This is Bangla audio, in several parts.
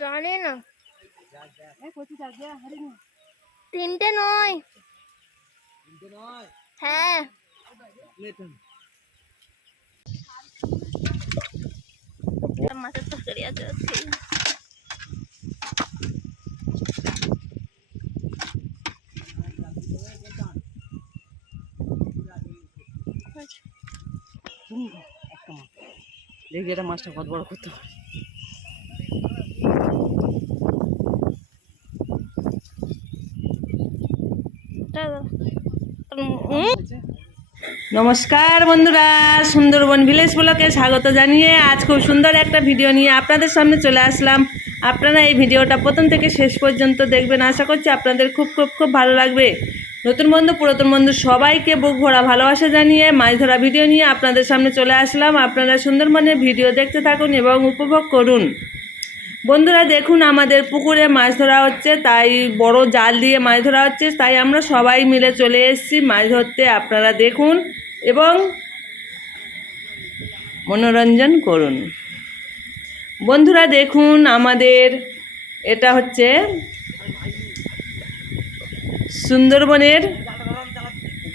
জানে না, তিনটে নয়। হ্যাঁ, মাছের তরকারি আছে। দেখি এটা মাছটা কত বড় করতে পারে। নমস্কার বন্ধুরা, সুন্দরবন ভিলেজ ব্লকে স্বাগত জানিয়ে আজ খুব সুন্দর একটা ভিডিও নিয়ে আপনাদের সামনে চলে আসলাম। আপনারা এই ভিডিওটা প্রথম থেকে শেষ পর্যন্ত দেখবেন, আশা করছি আপনাদের খুব খুব খুব ভালো লাগবে। নতুন বন্ধু পুরাতন বন্ধু সবাইকে বুক ভরা ভালোবাসা জানিয়ে মাছ ধরা ভিডিও নিয়ে আপনাদের সামনে চলে আসলাম। আপনারা সুন্দরবনের ভিডিও দেখতে থাকুন এবং উপভোগ করুন। বন্ধুরা দেখুন, আমাদের পুকুরে মাছ ধরা হচ্ছে, তাই বড় জাল দিয়ে মাছ ধরা হচ্ছে, তাই আমরা সবাই মিলে চলে এসেছি মাছ ধরতে। আপনারা দেখুন এবং মনোরঞ্জন করুন। বন্ধুরা দেখুন, আমাদের এটা হচ্ছে সুন্দরবনের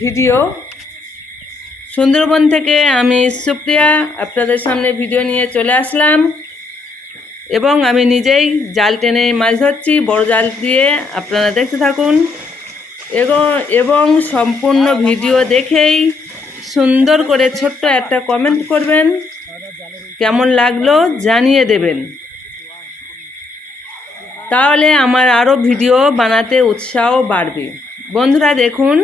ভিডিও। সুন্দরবন থেকে আমি সুপ্রিয়া আপনাদের সামনে ভিডিও নিয়ে চলে আসলাম এবং আমি নিজেই জাল টেনে মাছ ধরছি, বড় জাল দিয়ে। আপনারা দেখতে থাকুন এবং সম্পূর্ণ ভিডিও দেখেই সুন্দর করে ছোট্ট একটা কমেন্ট করবেন, কেমন লাগলো জানিয়ে দেবেন, তাহলে আমার আরও ভিডিও বানাতে উৎসাহ বাড়বে। বন্ধুরা দেখুন,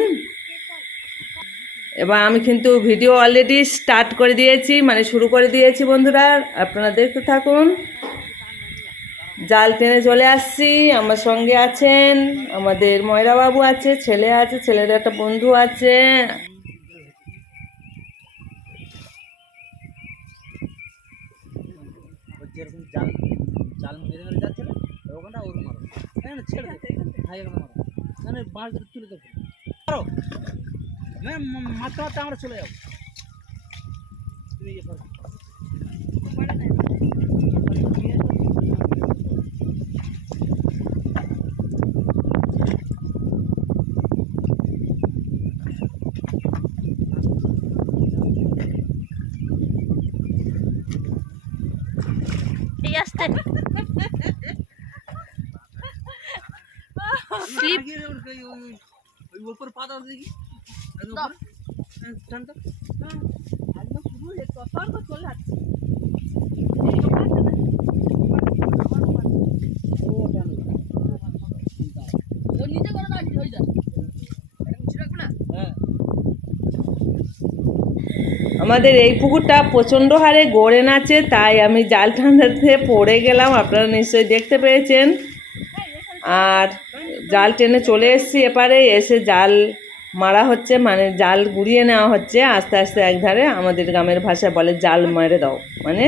এবার আমি কিন্তু ভিডিও অলরেডি স্টার্ট করে দিয়েছি, মানে শুরু করে দিয়েছি। বন্ধুরা আপনারা দেখতে থাকুন। জাল টেনে চলে আসছি, আমার সঙ্গে আছেন আমাদের ময়রা বাবু আছে, ছেলে আছে, ছেলের একটা বন্ধু আছে। যেরকম জাল জাল মেরে মেরে যাচ্ছে না, ওখানটা ওরকম মারো, ছেড়ে মানে বাঁশ ধরে তুলে দেবো, মারতে মারতে আমরা চলে যাবো। তুমি ইয়ে করো, আসতে ওই উপর পাতা দেখি চলে যাচ্ছে। আমাদের এই পুকুরটা প্রচণ্ড হারে গড়ে নাচে, তাই আমি জাল টানতে পড়ে গেলাম, আপনারা নিশ্চয়ই দেখতে পেয়েছেন। আর জাল টেনে চলে এসেছি এপারে, এসে জাল মারা হচ্ছে, মানে জাল গুড়িয়ে নেওয়া হচ্ছে আস্তে আস্তে একধারে। আমাদের গ্রামের ভাষায় বলে জাল মেরে দাও, মানে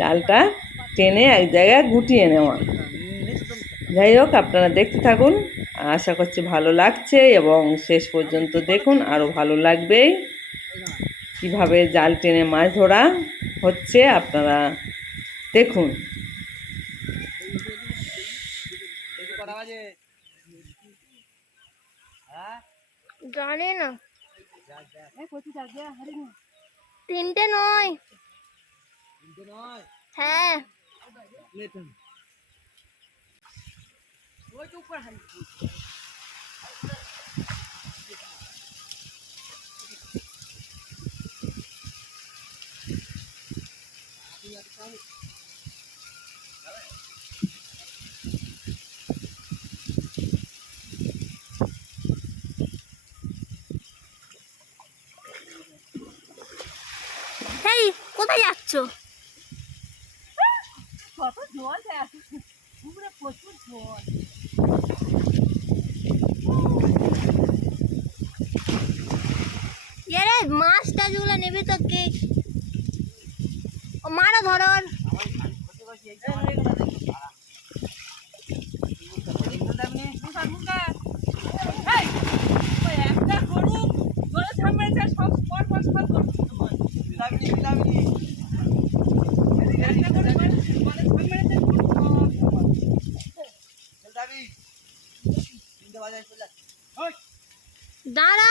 জালটা টেনে এক জায়গায় গুটিয়ে নেওয়া। যাই হোক, আপনারা দেখতে থাকুন, আশা করছি ভালো লাগছে এবং শেষ পর্যন্ত দেখুন, আরও ভালো লাগবেই। কিভাবে জাল টেনে মাছ ধরা হচ্ছে আপনারা দেখুন। জানে না, তিনটে নয়। হ্যাঁ, কোথায় যাচ্ছ? কত জল, পুকুরে প্রচুর জল। মাছটা যেগুলো নেবে তো কে মারো, ধরো। দাঁড়া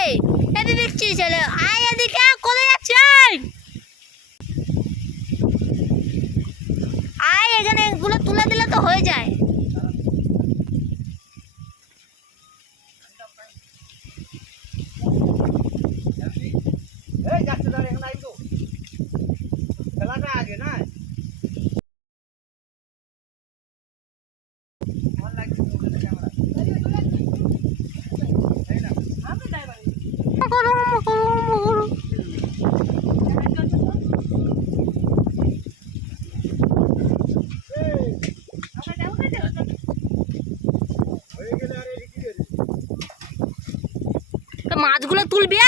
এই এদিকে দেখছি ছেলে আয় এদিকে কোথায় যাচ্ছেন আয় এখানে এগুলো তুলে দিলে তো হয়ে যায় মাছগুলো তুলবি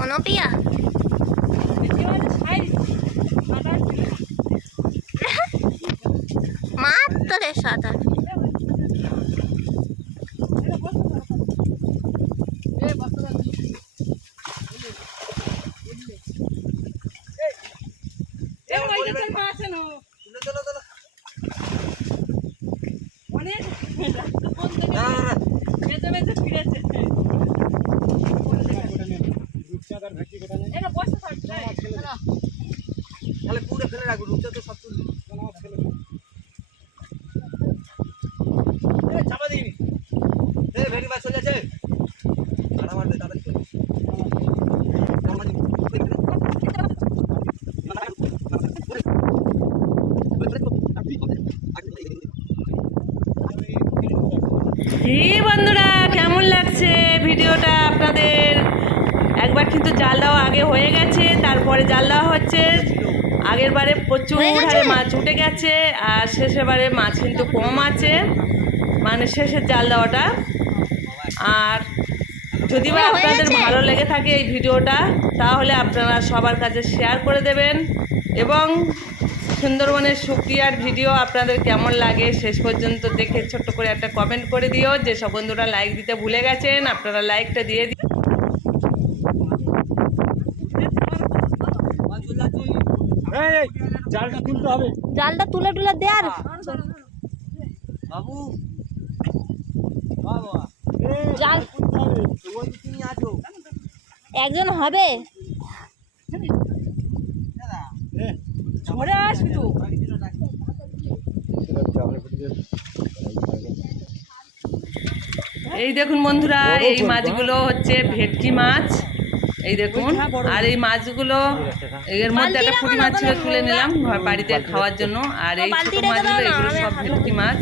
মনোপিয়া মাত্র সাদা তাহলে পুরো ফেলে রাখবো রূপটা তো সব তুলবি চাপা দিবি ভেরি মাছ চলে যাচ্ছে আড়া মারবে তাড়াতাড়ি চলে বন্ধুরা কেমন লাগছে ভিডিওটা আপনাদের একবার কিন্তু জাল দেওয়া আগে হয়ে গেছে তারপরে জাল দেওয়া হচ্ছে আগের বারে প্রচুর হারে মাছ উঠে গেছে আর শেষের বারে মাছ কিন্তু কম আছে মানে শেষের জাল দেওয়াটা আর যদি বা আপনাদের ভালো লেগে থাকে এই ভিডিওটা তাহলে আপনারা সবার কাছে শেয়ার করে দেবেন এবং সুন্দরবনের শুকরিয়ার ভিডিও আপনাদের কেমন লাগে শেষ পর্যন্ত দেখে ছোট্ট করে একটা কমেন্ট করে দিও যেসব বন্ধুরা লাইক দিতে ভুলে গেছেন আপনারা লাইকটা দিয়ে দিন জালটা তুলতে হবে জালটা তুলে তুলে দে আর বাবু জাল তুমি আছো একজন হবে ঝরে আসবি তো এই দেখুন বন্ধুরা এই মাছগুলো হচ্ছে ভেটকি মাছ এই দেখুন আর এই মাছগুলো এর মধ্যে একটা পুঁটি মাছ ছিল তুলে নিলাম বাড়িতে খাওয়ার জন্য আর এই ছোটো মাছগুলো এগুলো সব ভেটকি মাছ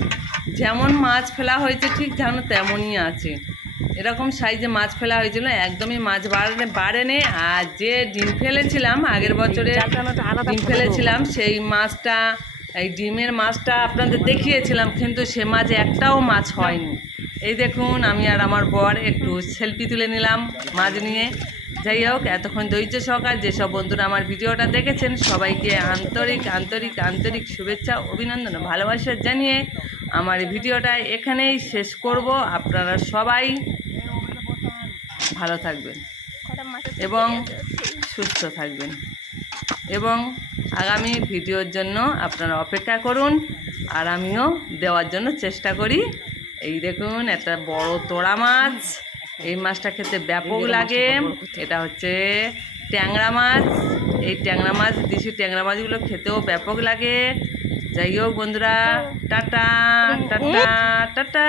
যেমন মাছ ফেলা হয়েছে ঠিক যেন তেমনই আছে এরকম সাইজে মাছ ফেলা হয়েছিল একদমই মাছ বাড়েনি আর যে ডিম ফেলেছিলাম আগের বছরে ডিম ফেলেছিলাম সেই মাছটা এই ডিমের মাছটা আপনাদের দেখিয়েছিলাম কিন্তু সে মাছ একটাও মাছ হয়নি এই দেখুন আমি আর আমার বর একটু সেলফি তুলে নিলাম মাছ নিয়ে যাই হোক এতক্ষণ ধৈর্য সহকার যেসব বন্ধুরা আমার ভিডিওটা দেখেছেন সবাইকে আন্তরিক আন্তরিক আন্তরিক শুভেচ্ছা অভিনন্দন ভালোবাসা জানিয়ে আমার ভিডিওটা এখানেই শেষ করব আপনারা সবাই ভালো থাকবেন এবং সুস্থ থাকবেন এবং আগামী ভিডিওর জন্য আপনারা অপেক্ষা করুন আর আমিও দেওয়ার জন্য চেষ্টা করি এই দেখুন একটা বড় তোড়া মাছ এই মাছটা খেতে ব্যাপক লাগে এটা হচ্ছে ট্যাংরা মাছ এই ট্যাংরা মাছ দেশি ট্যাংরা মাছগুলো খেতেও ব্যাপক লাগে যাই হোক বন্ধুরা টাটা টাটা টাটা